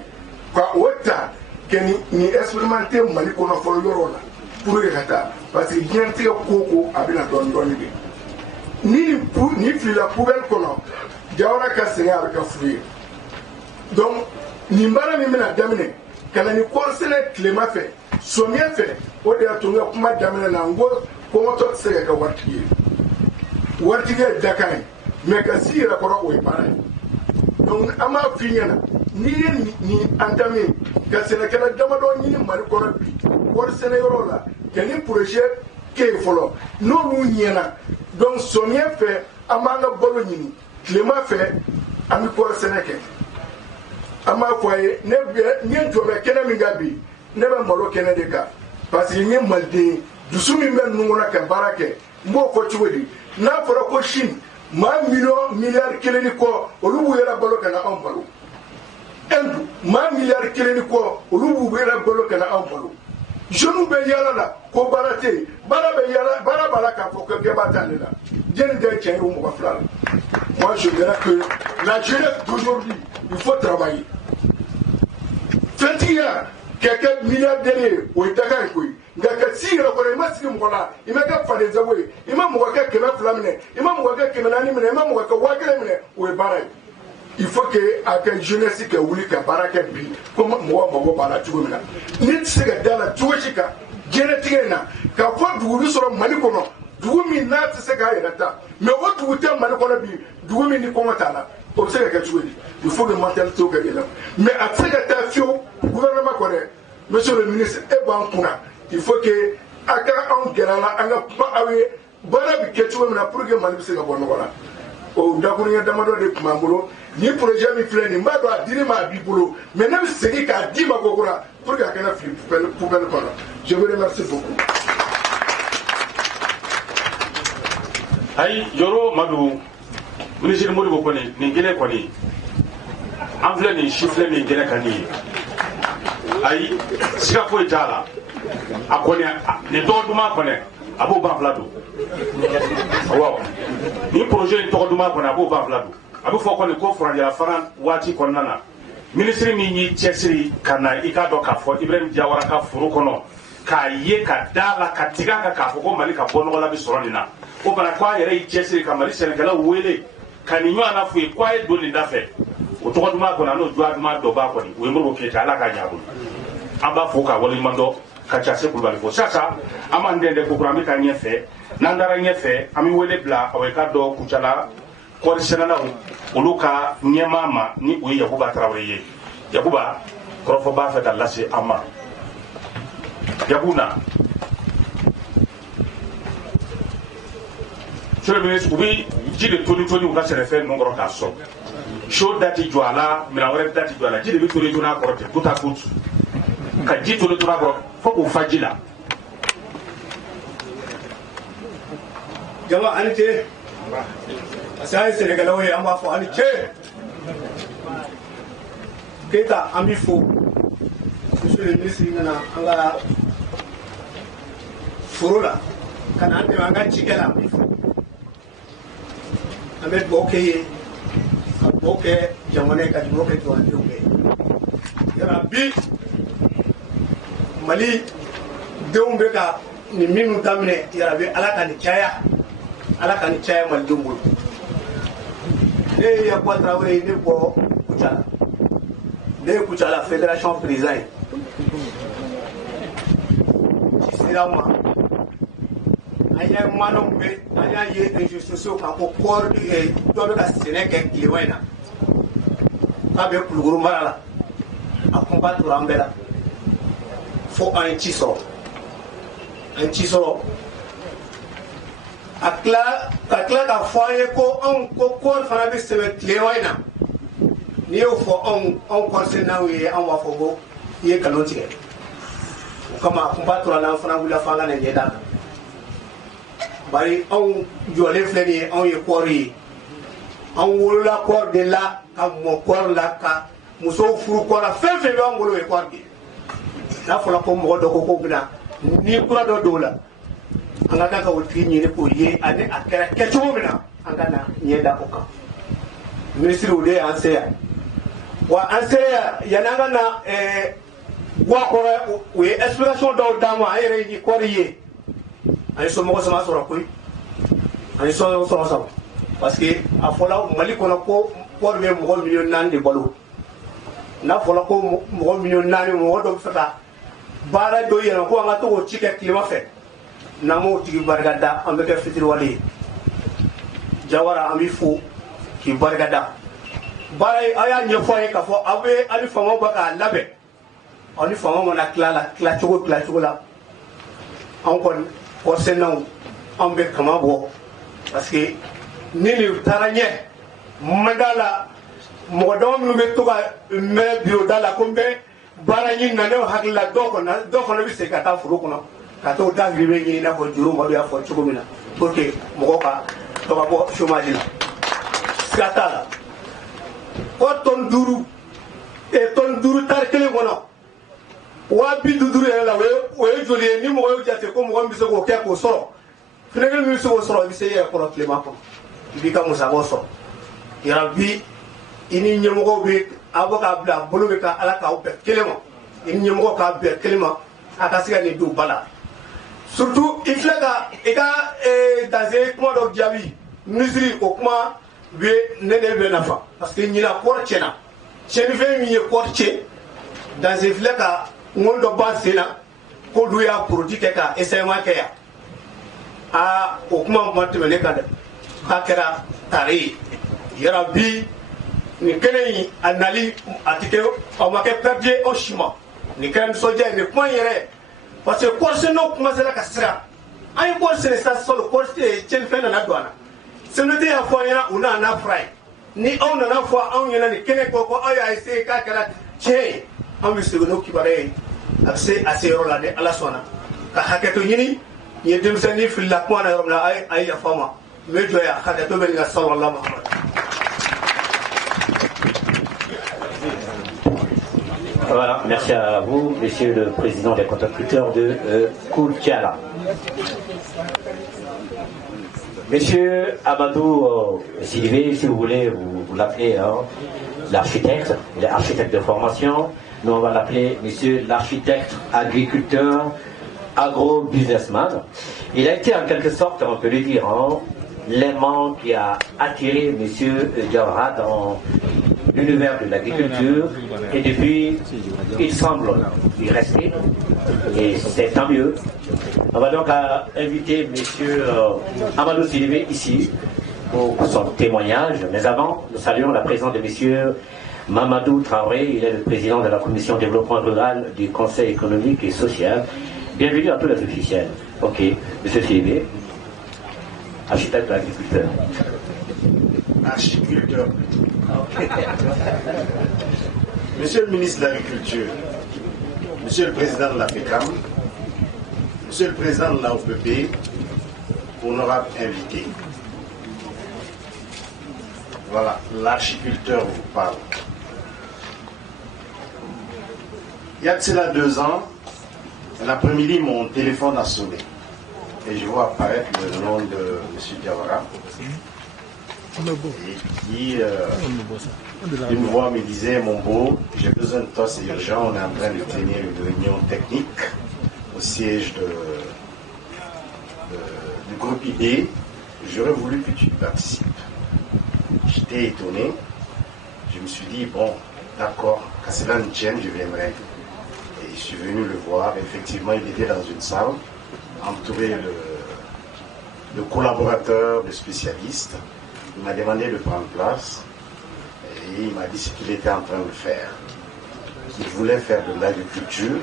ka o ta kɛ ni expérimenté Mali kɔnɔ fɔlɔ yɔrɔ la pour que ka taa parce que diɲɛlatigɛ ko a bɛna dɔɔni dɔɔni de ni filila poubelle kɔnɔ Jawara ka sɛgɛn a bɛ kɛ fu ye donc nin baara min bɛna daminɛ ka na ni kɔɔri sɛnɛ tilema fɛ sommier fait o de to nga kuma damena na ngo ko to se ga wartige dakai me ka sira ko o ipara donc ama finyana ni antami ka sene kala dama do ni mari ko bi war sene yorola keni projet ke folo no mu nyena donc sommier fait amanga bolo nyini clément fait ami ko sene ke ama foye ne bien to be kena mi gabi ne be molo kena de ka parce que ni malde dusumi men nungona ka barake mbo ko chwedi na fora ko shin ma milliard keleni ko olubu yera bolo kana on balo endu ma milliard keleni ko olubu yera bolo kana on balo jeune be yala la ko barate bara be yala bara bala ka ko ke batane la jeni de tien ou mo flal moi je dirais que la jeunesse d'aujourd'hui il faut travailler 20 ans quelques milliardaires ou itakan ko nga ka sira ko ma sigi mo la imaka fane zawe imam mo ka kema flamine imam mo ka kema nani mine imam mo ka wakere mine o bara il faut que aka jeunesse ka wuli ka baraka bi ko mo mo bara tugo mina ni tsega dala tuwashika genetique na ka fo dugu soro mali ko no dugu mi na tsega yata mais o dugu te mali ko no bi dugu mi ni ko mata la o tsega ka tugo il faut que mentalité o ka gela mais a tsega ta fio gouvernement ko ne monsieur le ministre e ban kuna il faut que aka on gerala anga awe bara bi ketu na pour que mali se ga bonno wala o ndakuru ya damado de kumambolo ni projet mi fleni mbado adiri ma bibolo mais ne segi ka di ma kokura pour que kana flip poubelle kono je vous remercie beaucoup ay yoro madu ministre modibo koni ni gele koni anfle ni chiffre ni gele kani ay sika ko itala akoni ni to duma kone abo ba flado waaw ni projet ni to duma kone abo ba flado abo fo kone ko franja la faran wati konnana ministre mi ni chesiri kana ikado ka fo Ibrahim Diawara ka furu kono ka ye ka dala ka tiga ka fo ko mali ka bono wala bi soronina o bana kwa yere i chesiri ka mali Senegal wele kaninyo ana fu kwa e doni ndafe o to duma kona no jwa duma do ba koni we mo ke ta ala ka nyabu amba fo ka wali mando ka chase ku bali fo sasa ama ndende ko kurami ka nyefe nandara nyefe ami wele bla o ka do kuchala ko senana uluka nyemama ni o Yakuba Traoré ye Yakuba krofo ba fa dalasi ama Yakuna sur le ministre oui jide toni u ka sere fe ngoro ka so show dati jwala mina wore dati jwala jide bi toni jona korote tuta kutu ka jito le tura ko fo ko fajila jama anite asai Senegal we amba fo anite keta ambi fo monsieur le ministre ngana anga furula kana ande anga chikela ambi fo ambe boke jamane ka boke to ande uge yara bi mali deumbe ka ni minu tamne yara bi alaka ni chaya mal dumbul ne ya kwa Traoré ne bo kuchala fédération paysanne sirama aya mano be aya ye injustice ka ko kor e to be ka Sénégal kilewena ka be kuluguru marala a combattre ambela fo un tiso akla ka foye ko on ko kor fana be sebe kilewena ni yo fo on concernant we on wa fo go ye kalonti kama combattre la fana wula fanga ne yeda bari on jole fleni on ye kori on wula kor de la ka mo kor la ka muso furu kor la fefe be on wolo e kor bi na fo la ko mo do ko bina ni kura do la anga ka wuti ni ne ko ye ane akara kecho bina anga na yeda ko ka ministre ude anseya wa anseya yananga na wa ko we explication do damo ayre ni koriye ay so mo sama soro koy ay so sama parce que a fola mali ko ko be mo million nan de bolo na fola ko mo million nan mo do fata baara dɔ yɛlɛma ko an ka to k'o ci kɛ tilema fɛ n'an m'o tigi barikada an bɛ kɛ fitiriwale ye Jawara an b'i fo k'i barikada baara ye a y'a ɲɛfɔ an ye k'a fɔ aw bɛ ani faamaw bɛ k'a labɛn aw ni faamaw mana tila cogo la anw kɔni kɔɔrisɛnnaw an bɛ kama bɔ parce que ni nin taara ɲɛ man d'a la mɔgɔ dama minnu bɛ to ka mɛn bureau la ko n bɛ baara ɲini na ne hakili la dɔ fana bɛ segin ka taa foro kɔnɔ ka t'o dahirimɛ ɲini i n'a fɔ Joro Madu y'a fɔ cogo min na pour que mɔgɔw ka dɔ ka bɔ chômage la siga t'a la o tonne 5 tari kelen kɔnɔ 250 yɛrɛ la o ye joli ye ni mɔgɔ y'o jate ko mɔgɔ min bɛ se k'o kɛ k'o sɔrɔ finɛkɛ min bɛ se k'o sɔrɔ i bɛ se i yɛrɛ kɔrɔ tilema kɔnɔ i b'i ka musakaw sɔrɔ yarabi i ni ɲɛmɔgɔw bɛ aw bɛ k'a bila a bolo bɛ ka ala k'aw bɛn kelen ma i ni ɲɛmɔgɔ k'a bɛn kelen ma a ka se ka nin don ba la surtout i filɛ ka i ka danse kuma dɔ jaabi misiri o kuma bɛ ne bɛ nafa parce que ɲinan kɔɔri tiɲɛna tiɲɛnifɛn min ye kɔɔri tiɲɛ danse filɛ ka ŋɔni dɔ ban sen na k'olu y'a produit kɛ ka essayement kɛ yan o kuma ma tɛmɛ ne kan dɛ k'a kɛra tare ye yarabi nin kɛnɛ in a nali a tɛ kɛ a ma kɛ perte ye aw si ma nin kɛra nisɔndiya ye nin kuma in yɛrɛ parce que kɔɔrisɛnɛw commencera ka siran an ye kɔɔri sɛnɛ sisan sɔrɔ tiɲɛnifɛn nana don an na CNT y'a fɔ an ɲɛna u nana n'a fura ye ni aw nana fɔ anw ɲɛna nin kɛnɛ kɔ ko aw y'a essayé k'a kɛra tiɲɛ ye an bɛ segin n'o kibaruya ye a bɛ se a se yɔrɔ la ni ala sɔnna ka hakɛto ɲini n ye denmisɛnnin filila kuma na yɔrɔ min na a ye yafa ma n bɛ jɔ yan hakɛto bɛ nin ka sallallahu Muhammad. Voilà, merci à vous, Monsieur le Président des contributeurs de Koutiala. Monsieur Amadou Sylvé, si vous voulez, vous l'appelez l'architecte, il est architecte de formation. Nous, on va l'appeler Monsieur l'architecte agriculteur agro-businessman. Il a été en quelque sorte, on peut le dire, l'aimant qui a attiré Monsieur Jawara dans l'univers de l'agriculture et depuis, il semble y rester et c'est tant mieux. On va donc inviter Monsieur Amadou Sylvé ici pour son témoignage. Mais avant, nous saluons la présence de Monsieur Mamadou Traoré, il est le président de la commission développement rural du Conseil économique et social. Bienvenue à tous les officiels. Ok, Monsieur Sylvé, architecte agriculteur. Archiculteur. Monsieur le ministre de l'Agriculture, Monsieur le président de la FECAM, Monsieur le président de la OPP, honorable invité. Voilà, l'archiculteur vous parle. Il y a de cela 2 ans, l'après-midi, mon téléphone a sonné. Et je vois apparaître le nom de M. Jawara. Et qui, une voix me disait, mon beau, j'ai besoin de toi, c'est urgent, on est en train de tenir une réunion technique au siège du groupe ID. J'aurais voulu que tu y participes. J'étais étonné. Je me suis dit, bon, d'accord, qu'à cela ne tienne, je viendrai. Et je suis venu le voir. Effectivement, il était dans une salle, entouré de collaborateurs, de spécialistes. Il m'a demandé de prendre place. Et il m'a dit ce qu'il était en train de faire. Il voulait faire de l'agriculture,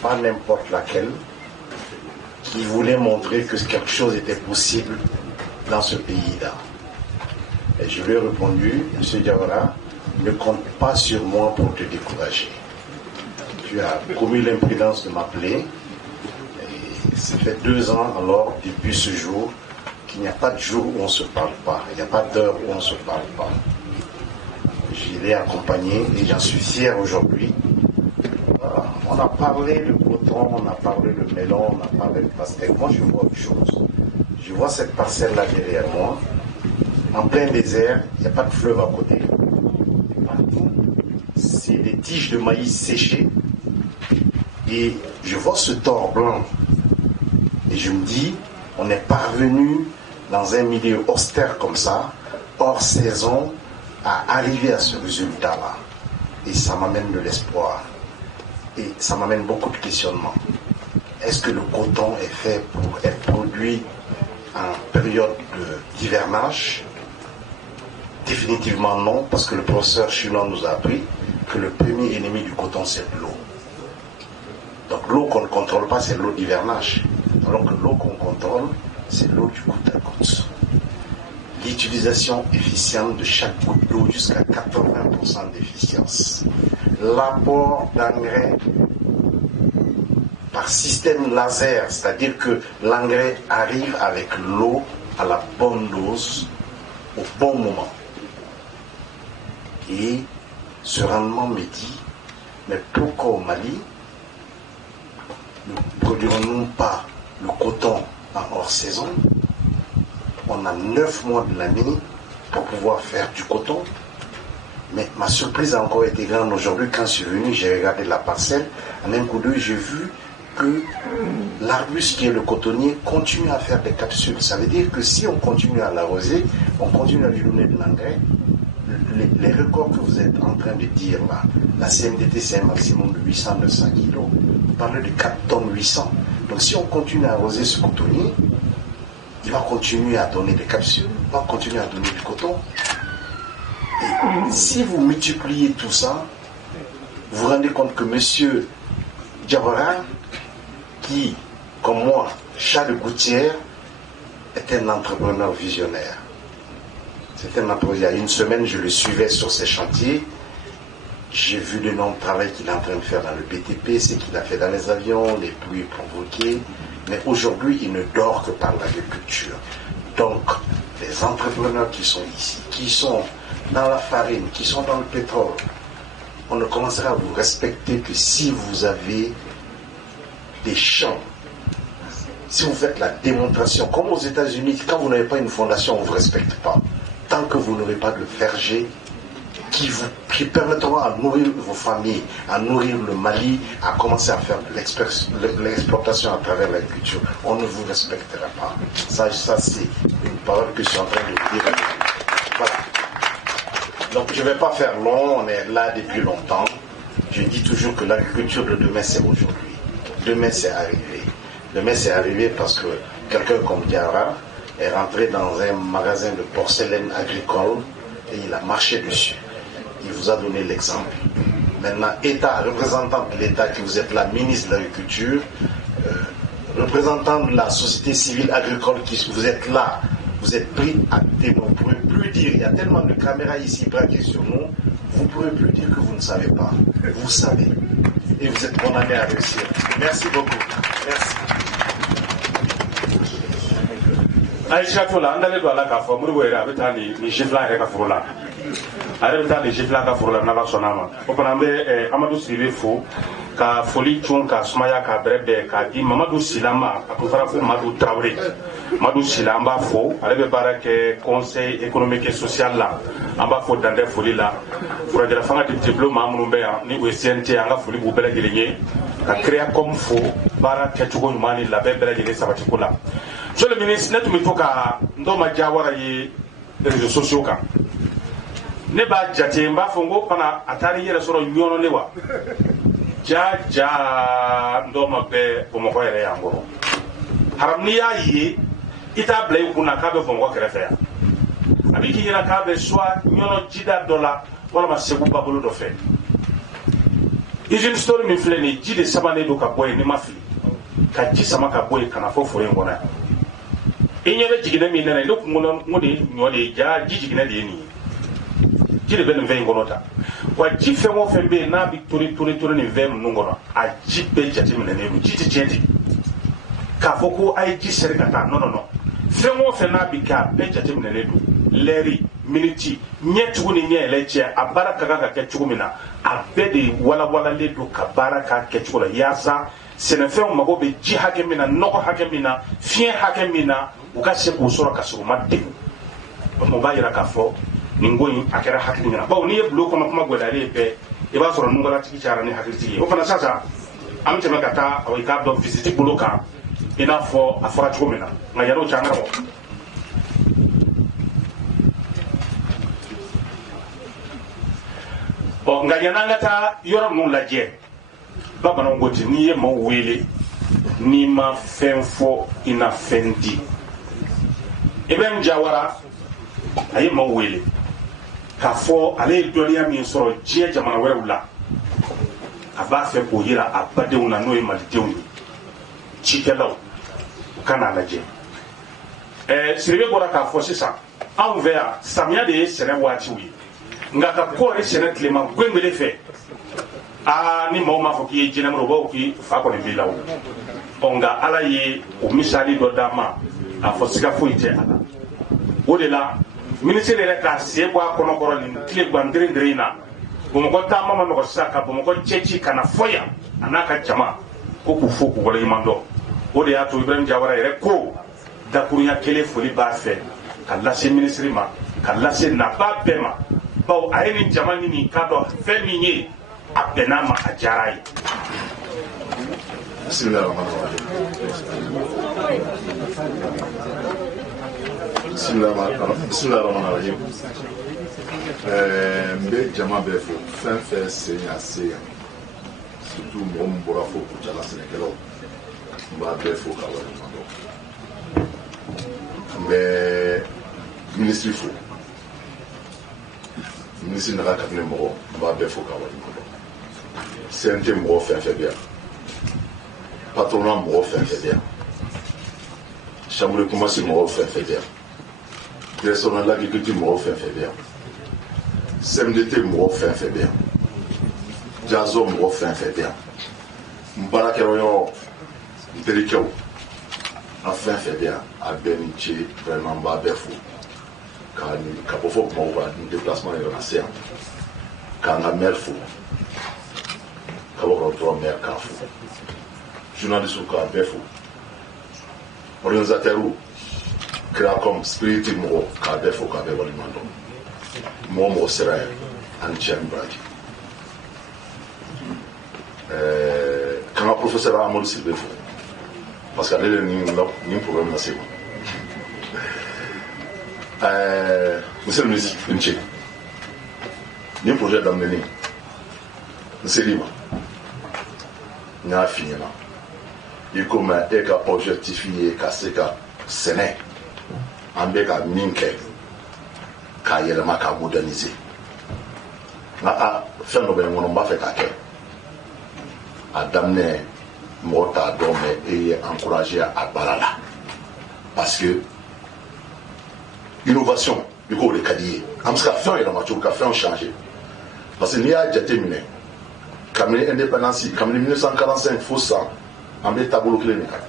pas n'importe laquelle. Il voulait montrer que quelque chose était possible dans ce pays-là. Et je lui ai répondu, M. Jawara, ne compte pas sur moi pour te décourager. Tu as commis l'imprudence de m'appeler. Et ça fait 2 ans alors, depuis ce jour, qu'il n'y a pas de jour où on ne se parle pas. Il n'y a pas d'heure où on ne se parle pas. Je l'ai accompagné et j'en suis fier aujourd'hui. On a parlé le coton, on a parlé le melon, on a parlé le pastèque. Moi, je vois autre chose. Je vois cette parcelle-là derrière moi. En plein désert, il n'y a pas de fleuve à côté. Partout, c'est des tiges de maïs séchées. Et je vois ce tord blanc. Et je me dis, on est parvenu dans un milieu austère comme ça, hors saison, à arriver à ce résultat-là. Et ça m'amène de l'espoir. Et ça m'amène beaucoup de questionnements. Est-ce que le coton est fait pour être produit en période d'hivernage? Définitivement non, parce que le professeur chinois nous a appris que le premier ennemi du coton, c'est l'eau. Donc l'eau qu'on ne contrôle pas, c'est l'eau d'hivernage. Alors que l'eau qu'on contrôle, c'est l'eau du goutte à goutte. L'utilisation efficiente de chaque goutte d'eau jusqu'à 80% d'efficience. L'apport d'engrais par système laser, c'est-à-dire que l'engrais arrive avec l'eau à la bonne dose, au bon moment. Et ce rendement me dit, mais pourquoi au Mali ne produirons-nous pas le coton en hors saison? On a 9 mois de l'année pour pouvoir faire du coton. Mais ma surprise a encore été grande aujourd'hui quand je suis venu, j'ai regardé la parcelle. En un coup d'œil, j'ai vu que l'arbuste qui est le cotonnier continue à faire des capsules. Ça veut dire que si on continue à l'arroser, on continue à lui donner de l'engrais, les records que vous êtes en train de dire là, la CMDT c'est un maximum de 800-900 kg. Vous parlez de 4 tonnes 800. Donc si on continue à arroser ce cotonnier, il va continuer à donner des capsules, il va continuer à donner du coton. Et si vous multipliez tout ça, vous vous rendez compte que M. Diawara, qui, comme moi, Charles Gouttière, est un entrepreneur visionnaire. C'est un entrepreneur. Il y a une semaine, je le suivais sur ses chantiers. J'ai vu le nombre de travail qu'il est en train de faire dans le BTP, ce qu'il a fait dans les avions, les pluies provoquées. Mais aujourd'hui, il ne dort que par l'agriculture. Donc, les entrepreneurs qui sont ici, qui sont dans la farine, qui sont dans le pétrole, on ne commencera à vous respecter que si vous avez des champs. Si vous faites la démonstration, comme aux États-Unis, quand vous n'avez pas une fondation, on ne vous respecte pas. Tant que vous n'aurez pas de verger qui permettront à nourrir vos familles, à nourrir le Mali, à commencer à faire l'exportation à travers l'agriculture, on ne vous respectera pas. Ça c'est une parole que je suis en train de vous dire. Voilà. Donc je ne vais pas faire long, on est là depuis longtemps. Je dis toujours que l'agriculture de demain c'est aujourd'hui. Demain c'est arrivé. Demain c'est arrivé parce que quelqu'un comme Diawara est rentré dans un magasin de porcelaine agricole et il a marché dessus. Il vous a donné l'exemple. Maintenant, État, représentant de l'État, que vous êtes la ministre de l'Agriculture, représentant de la société civile agricole, qui vous êtes là, vous êtes pris à témoin. Vous ne pouvez plus dire, il y a tellement de caméras ici braquées sur nous, vous ne pouvez plus dire que vous ne savez pas. Vous savez. Et vous êtes condamné à réussir. Merci beaucoup. Merci. Aïcha Tola, andale do ala ka fo muru wera beta ni jifla re ka furula. Are beta ni jifla ka furula na la sonama. O pana be Amadou Sibe fo ka foli tun ka sumaya ka brebe ka di Mamadou Silama akufara fo Mamadou Traoré. Mamadou Silamba fo, ale be barake conseil économique et social la. Amba fo dande foli la. Pour dire fanga de diplôme amunu be ni o CNT anga foli bu bela gelenye ka créer comme fo bara ketugo nyumani la be bela gele sabati kula. Monsieur le ministre, nous sommes tous les Diawara les réseaux sociaux. Ne ba jate mba fongo pana atari yere soro nyono lewa. Ja ndoma be bomoko yere yangoro. Haramni ya yi ita blay kuna ka be fongo kerefe ya. Abiki yena ka be soit nyono jida dola wala ma segu babulu do fe. Ijin story mi fleni jide sabane do ka boy ni mafi. Ka ji sama ka boy kana fo fo ngona. Inyele jigine mi nana ndo kungono ngode nyole ja jigine de ni jide ben ve ngonota wa jife mo fembe na bi tori ni ve mnongono a jibe jati mi nana ru jiti jenti ka foko ai ji serikata no fe mo fe na bi ka be jati mi nana du leri miniti nyetu ni nye leche abaraka ka ke chugumina abede wala le do ka baraka ke chugula yasa senefɛnw mago bɛ ji hakɛ min na nɔgɔ hakɛ min na fiɲɛ hakɛ min na u ka se k'o sɔrɔ ka sɔrɔ u ma degun o b'a yira k'a fɔ nin ko in a kɛra hakili ɲɛna bawo n'i ye bulon kɔnɔ kuma gɛlɛyalen ye bɛɛ i b'a sɔrɔ nugɔlatigi cayara ni hakilitigi ye o fana sisan an bɛ tɛmɛ ka taa i k'a dɔn visite bolo kan i n'a fɔ a fɔra cogo min na nka yan'o cɛ an ka bɔ nka yan'an ka taa yɔrɔ ninnu lajɛ bamananw ko ten n'i ye maaw wele n'i ma fɛn fɔ i na fɛn di. Ibrahim Jawara a ye maaw wele k'a fɔ ale ye dɔnniya min sɔrɔ diɲɛ jamana wɛrɛw la a b'a fɛ k'o yira a badenw na n'o ye malidenw ye cikɛlaw u ka n'a lajɛ. Siribe bɔra k'a fɔ sisan anw fɛ yan samiya de ye sɛnɛ waatiw ye nka ka kɔɔri sɛnɛ tilema gwengele fɛ ni maaw m'a fɔ k'i ye jinɛmuru u b'aw k'i fa kɔni b'i la o nka ala ye o misali dɔ d'an ma a fɔ siga foyi tɛ a la. O de la minisiri yɛrɛ k'a sen bɔ a kɔnɔkɔrɔ nin tile gwandirindirin in na Bamakɔ taama ma nɔgɔ sisan ka Bamakɔ cɛci ka na fɔ yan a n'a ka jama ko k'u fo k'u waleɲuman dɔn. O de y'a to Ibrahim Jawara yɛrɛ ko dakurunya kelen foli b'a fɛ ka lase minisiri ma ka lase naba bɛɛ ma bawo a ye nin jama ni nin ka dɔn fɛn min ye a bɛn'a ma a diyara ye. Bismillahirrahmanirrahim. N bɛ jama bɛɛ fo fɛn fɛn sen y'a se yan surtout mɔgɔ min bɔra fo Kucala sɛnɛkɛlaw n b'a bɛɛ fo k'a waleɲuman dɔn. N bɛ minisiri fo minisiri n'a ka kabinɛ mɔgɔ n b'a bɛɛ fo k'a waleɲuman dɔn. CNT mɔgɔ fɛn fɛn bɛ yan patronat mɔgɔ fɛn fɛn bɛ yan chambre de commerce mɔgɔ fɛn fɛn bɛ yan direction de l'agriculture mɔgɔ fɛn fɛn bɛ yan CMDT mɔgɔ fɛn fɛn bɛ yan Jazo mɔgɔ fɛn fɛn bɛ yan n baarakɛyɔrɔ n terikɛw a fɛn fɛn bɛ yan a bɛɛ ni ce vraiment n b'a bɛɛ fo ka bɔ fɔ Bamakɔ ka nin déplacement yɛrɛ na se yan k'an ka maire fo ka bɔ kɔrɔtɔrɔ maire k'a fo journaliste k'a bɛɛ fo organisateur Créacom spirit mɔgɔ k'a bɛɛ fo k'a bɛɛ waleɲuman dɔn. Mɔgɔ sera yan ani cɛ ni baraji k'an ka professeur Amadou Sidibe fo parce que ale de nin problème lase ma. Monsieur le ministre i ni ce nin projet daminɛni n ser'i ma n y'a f'i ɲɛna i komi e ka objectif ye ka se ka sɛnɛ an bɛ ka min kɛ k'a yɛlɛma k'a moderniser nka fɛn dɔ bɛ n kɔnɔ n b'a fɛ k'a kɛ a daminɛ mɔgɔ t'a dɔn mɛ e ye encouragé a baara la parce que innovation i k'o de ka di ye an bɛ se ka fɛnw yɛlɛma cogo ka fɛnw changer parce que n'i y'a jate minɛ kabini indépendance kabini 1945 fo san an bɛ taabolo kelen de kan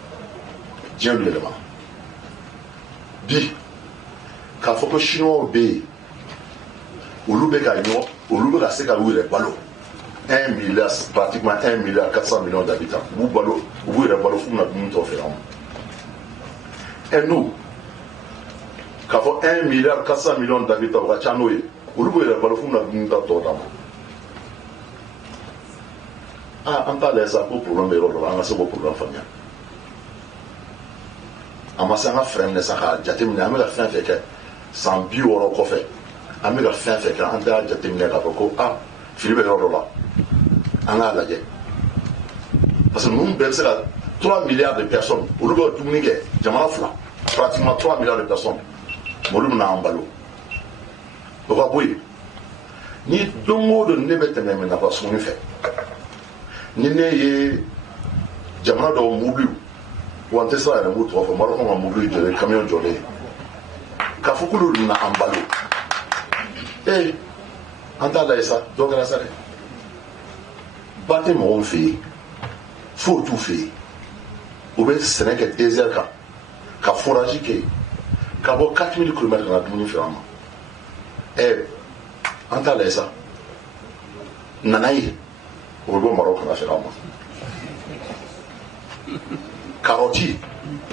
diɲɛ bɛ yɛlɛma bi k'a fɔ ko chinois bɛ yen olu bɛ ka se ka u yɛrɛ balo 1 milliard pratiquement 1 milliard 400 millions d'habitants u b'u yɛrɛ balo f'u bɛna dumuni tɔ feere an ma et nous k'a fɔ 1 milliard 400 millions d'habitants o ka ca n'o ye olu b'u yɛrɛ balo f'u bɛna dumuni tɔ d'a ma an t'a lajɛ sa ko problème bɛ yɔrɔ dɔ la an ka se k'o problème faamuya a ma se an ka fɛɛrɛ minɛ sa k'a jateminɛ an bɛ ka fɛn fɛn kɛ san 60 kɔfɛ an bɛ ka fɛn fɛn kɛ an t'a jateminɛ k'a fɔ ko fili bɛ yɔrɔ dɔ la an k'a lajɛ parce que ninnu bɛɛ bɛ se ka 3 milliards de personnes olu bɛ ka dumuni kɛ jamana fila pratiquement 3 milliards de personnes mais olu bɛna an balo o ka bɔ yen ni don o don ne bɛ tɛmɛ mɛ nafa suguni fɛ ni ne ye jamana dɔw mobiliw wa n tɛ se ka yɛrɛ m'u tɔgɔ fɔ Maroc ka mobili jɔlen camion jɔlen k'a fɔ k'olu bɛna an balo an t'a lajɛ sa dɔ kɛra sa dɛ ba tɛ mɔgɔw fɛ yen foyi t'u fɛ yen u bɛ sɛnɛ kɛ désert kan ka forage kɛ ka bɔ 4000 kilomètres ka na dumuni feere an ma an t'a lajɛ sa nana ye o bɛ bɔ Maroc ka na feere an ma carotte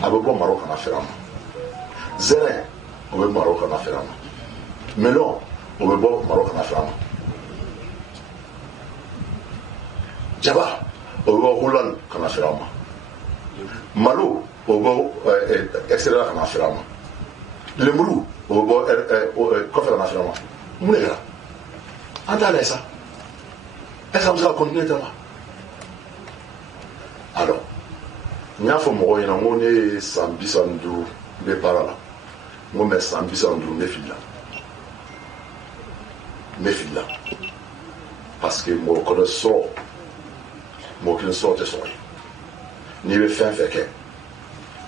a bɛ bɔ Maroc ka na feere an ma zɛrɛn o bɛ Maroc ka na feere an ma melon o bɛ bɔ Maroc ka na feere an ma jaba o bɛ bɔ Hollande ka na feere an ma malo o bɛ bɔ extérieur ka na feere an ma lemuru o bɛ bɔ kɔfɛ ka na feere an ma mun de kɛra an t'a lajɛ sa est-ce que an bɛ se ka continuer ten wa n y'a fɔ mɔgɔw ɲɛna n ko ne ye san 35 n bɛ baara la n ko mɛ san 35 n bɛ fili la n bɛ fili la parce que mɔgɔ kɔrɔ sɔrɔ mɔgɔ kelen sɔrɔ tɛ sɔrɔ ye n'i bɛ fɛn fɛn kɛ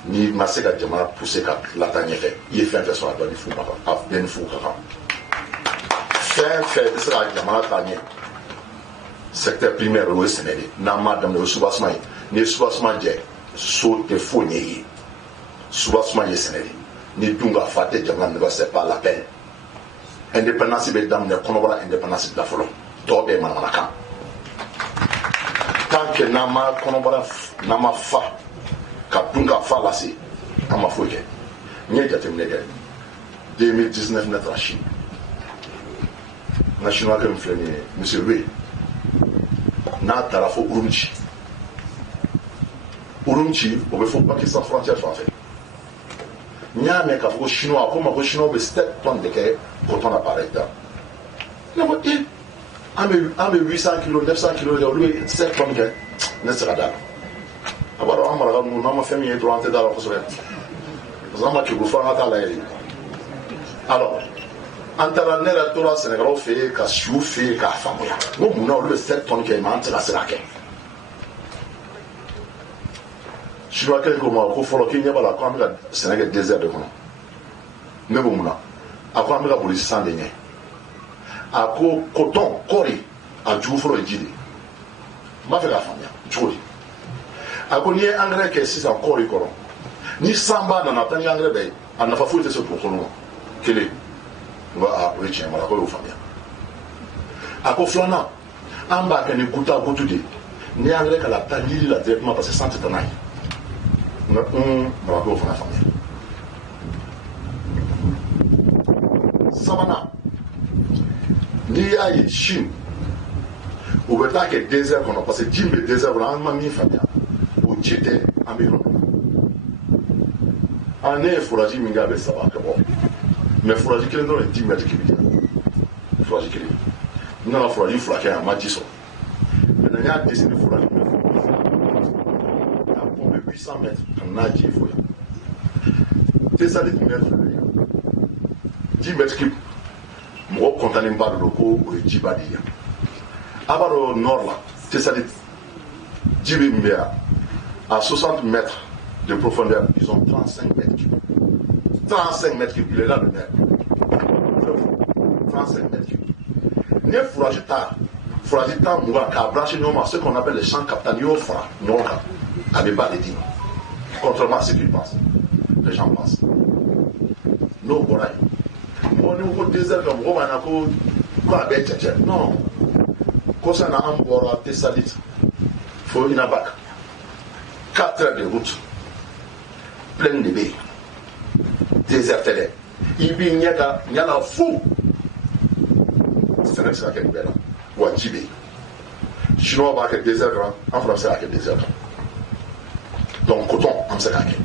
n'i ma se ka jamana pousser ka lata ɲɛfɛ i ye fɛn fɛn sɔrɔ a bɛɛ ni fu ka kan a bɛɛ ni fu ka kan fɛn fɛn bɛ se ka jamana ta ɲɛ secteur primaire o ye sɛnɛ de n'an m'a daminɛ o ye soubassement ye n'i ye soubassement jɛ so tɛ foyi ɲɛ i ye soubassement ye sɛnɛ de ni dun ka fa tɛ jamana nɛgɛ c'est pas la peine indépendance bɛ daminɛ kɔnɔbara indépendance bila fɔlɔ tɔ bɛɛ manamanakan tant que n'an ma kɔnɔbara n'an ma fa ka dun ka fa lase an ma foyi kɛ n ye jateminɛ kɛ 2019 ne taara Chine n ka chinois min filɛ nin ye monsieur Lui n'a taara fo Urumqi o bɛ fɔ Pakistan frontière fan fɛ n y'a mɛn k'a fɔ ko chinois ko n ma ko chinois bɛ 7 tonnes de kɛ coton na par hectare ne ko an bɛ 800 kilos 900 kilos kɛ olu bɛ 7 tonnes kɛ ne tɛ se ka d'a la a b'a dɔn an maraka ninnu n'an ma fɛn min ye dɔrɔn an tɛ d'a la kosɛbɛ parce que an ma keko fɔ an ka taa lajɛ de alors an taara ne yɛrɛ tora sɛnɛkɛlaw fɛ yen ka siw fɛ yen k'a faamuya n ko mun na olu bɛ 7 tonnes kɛ mais an tɛ ka se k'a kɛ chinois kelen ko ma ko fɔlɔ k'i ɲɛ b'a la ko an bɛ ka sɛnɛ kɛ désert de kɔnɔ ne ko mun na a ko an bɛ ka boli san de ɲɛ a ko coton kɔɔri a jugu fɔlɔ ye ji de n b'a fɛ k'a faamuya cogo di a ko n'i ye engrais kɛ sisan kɔɔri kɔrɔ ni sanba nana tan ni engrais bɛ ye a nafa foyi tɛ se dugukolo ma kelen n ko o ye tiɲɛ mara ko y'o faamuya a ko filanan an b'a kɛ ni goutte à goutte de ni engrais k'a la taa lili la directement parce que san tɛ taa n'a ye n ko mara ko y'o fana faamuya sabanan n'i y'a ye Chine u bɛ taa kɛ désert kɔnɔ parce que ji min bɛ désert kɔnɔ an ma min faamuya o ji tɛ an bɛ yɔrɔ min na ne ye foraji min kɛ a bɛ 3 kɛ bɔ mais foraji kelen dɔrɔn ye 10 mètres cube de foraji kelen n nana foraji 2 kɛ a ma ji sɔrɔ maintenant n y'a dessiné foraji min fɛ k'a pomper 800 mètres ka n'a ji foyi Thessalite min filɛ yan 10 mètres cube mɔgɔ kɔntannen ba de don ko o ye jiba de ye yan a b'a dɔn nord la Thessalite ji bɛ min bɛ yan à 60 mètres de profondeur ils ont 35 mètres cubes 35 mètres cubes il est là le maire 35 mètres cubes ni fourrage ta mugan k'a branché ɲɔgɔn ma ce qu'on appelle les champs captables n'i y'o fara ɲɔgɔn kan a bɛ ba de d'i ma contrairement à ce qu'ils pensent les gens pensent n'o bɔra yen mɔgɔ ni ko désert kan mɔgɔ b'a na ko a bɛɛ cɛcɛ non kɔsa na an bɔra Thessalite fo Inabak 4 heures de route pleine de bɛ yen désert tɛ dɛ i b'i ɲɛ la fu sɛnɛ bɛ se ka kɛ nin bɛɛ la wa ji bɛ yen chinois b'a kɛ désert kan an fana bɛ se k'a kɛ désert kan donc coton an bɛ se k'a kɛ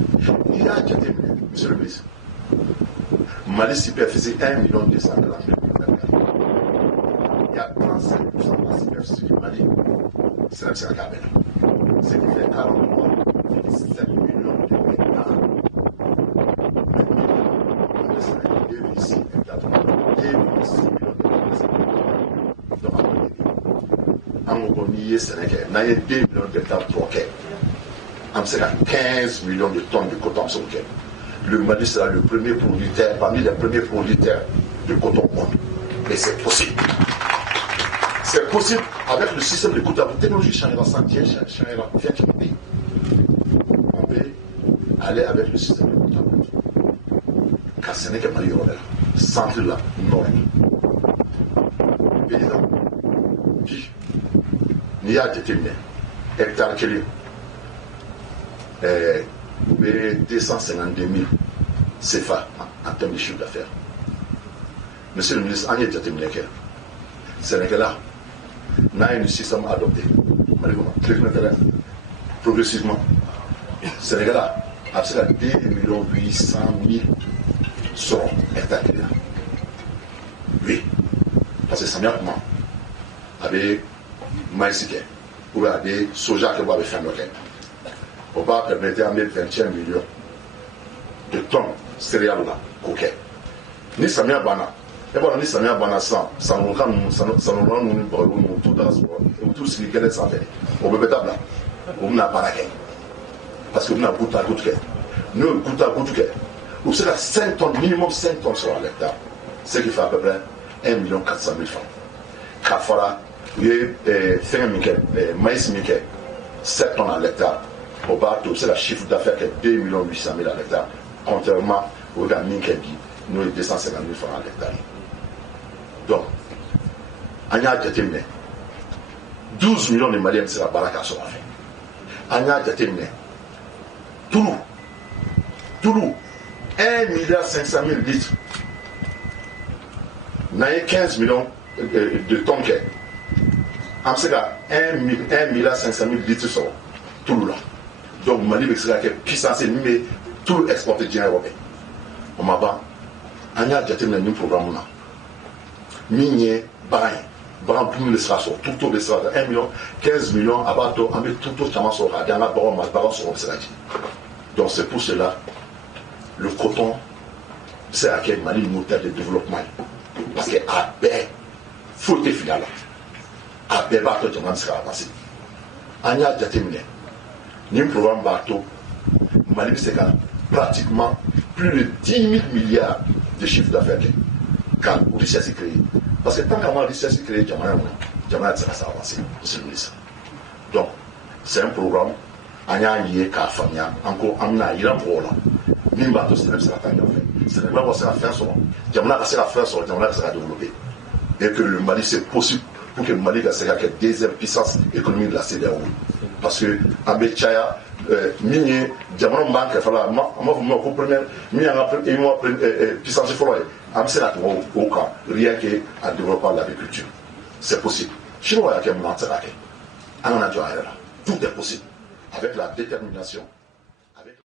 n'i y'a jateminɛ monsieur le ministre Mali superficie 1 200 000 km². Il y a 35% de la superficie du Mali, c'est là que c'est la Cabelle. Ce qui fait 43,7 millions de hectares. Maintenant, 2,6 millions de hectares. Donc, on y est Sénégal. On a 2 millions d'hectares troqués. On a 15 millions de tonnes de coton sur lequel. Le Mali sera le premier producteur, parmi les premiers producteurs de coton au monde. Mais c'est possible. C'est possible avec le système de coton. La technologie changera sans Dieu, changera bien qu'il pays. On peut aller avec le système de coton. Car ce n'est que Mali Européen. Centre là, nord. Paysan. Puis, il y a déterminé. Hectare Kelly. 252 000 CFA en termes de chiffre d'affaires. Monsieur le ministre, en y est déterminé que Sénégal n'a un système adopté. Progressivement, Sénégal a 2 800 000 seront hectares. Oui, parce que ça m'a comment avec maïs ou avec soja que vous avez fait. on va permettre à 21 millions de tonnes céréales là, coquet. Ni Samia Bana, et voilà, ni Samia Bana sans nous tout dans ce monde, tout ce qui est sans faire. On peut mettre là, on n'a pas la guerre. Parce que nous n'avons pas de guerre. Nous, nous avons de guerre. Vous savez, 5 tonnes, minimum 5 tonnes sur l'hectare, ce qui fait à peu près 1 400 000 francs. Kafara, il y a maïs, 7 tonnes à l'hectare. Au bateau, c'est le chiffre d'affaires qui est 2 800 000 à l'hectare. Contrairement au gars Minkebi, nous avons 250 000 francs à l'hectare. Donc, on a déterminé 12 millions de Maliens, c'est la baraka sur la fin. On a déterminé Toulou, 1 500 000 litres. On a 15 millions de tonnes. On a 1 500 000 litres sur Toulou là. Donc, Mali, c'est puissance, mais tout exporté bien européen. On m'a dit, on a déterminé un programme là. Minier, Baran, tout le sera sur, tout le sera, 1 million, 15 millions, à bateau, on met tout le chaman sur, dans la Baran sur le. Donc, c'est pour cela, le coton, c'est à quel Mali moteur de développement. Parce que à Bé, il faut être final. À Bé, bateau, tout le monde sera avancé. On a déterminé. Nous, programme bateau, Mali, c'est pratiquement plus de 10 000 milliards de chiffre d'affaires quand la richesse est créée. Parce que tant que la richesse est créée, Jamana sera avancé, monsieur le ministre. Donc, c'est un programme, on a lié qu'à Famia, encore, on a eu un rôle. Nous, bateau, c'est même ça la fin. C'est même pas ça la fin, Jamana sera faire sur Jamana sera développé. Et que le Mali, c'est possible pour que le Mali soit la deuxième puissance économique de la CEDEAO. Parce que, à Béchaya, minier, diamant banque, il fallait, moi, première, puissance forêt, au camp, rien qu'en développant l'agriculture. C'est possible. Chinois, il y a tout est possible. Avec la détermination